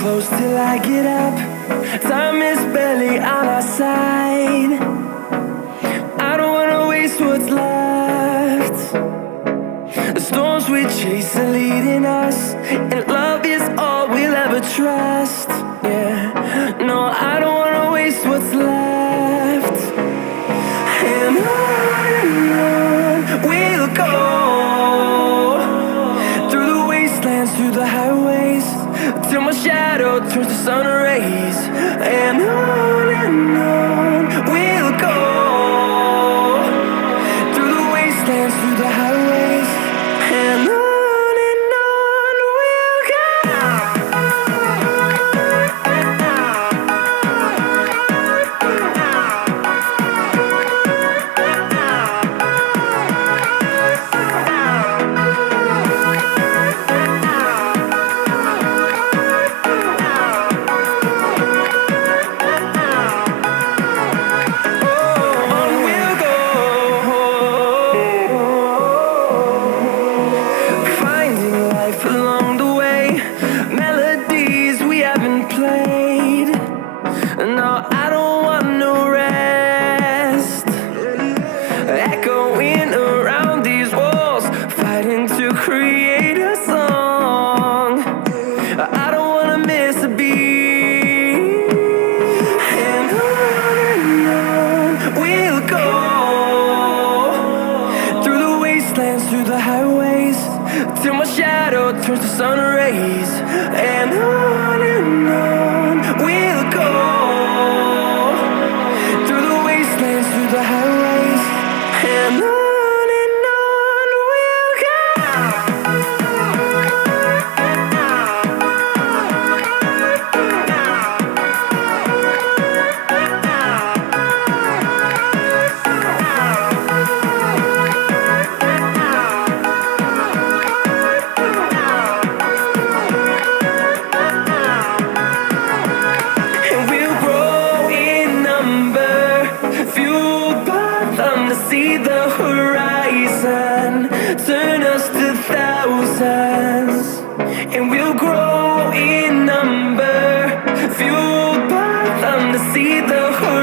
close till I get up. Time is barely on our side. I don't wanna waste what's left. The storms we chase are leading us, and love is all we'll ever trust. Yeah, no, I don't wanna waste what's left. And on we'll go, through the wastelands, through the highways, till my shadow turns to sun rays. And on we'll go, through the wastelands, through the highways, and on we'll go. Till my shadow turns to sun rays. And on we'll go, through the wastelands, through the highways, and on we'll go. See the horizon, turn us to thousands, and we'll grow in number, fueled by them to see the horizon.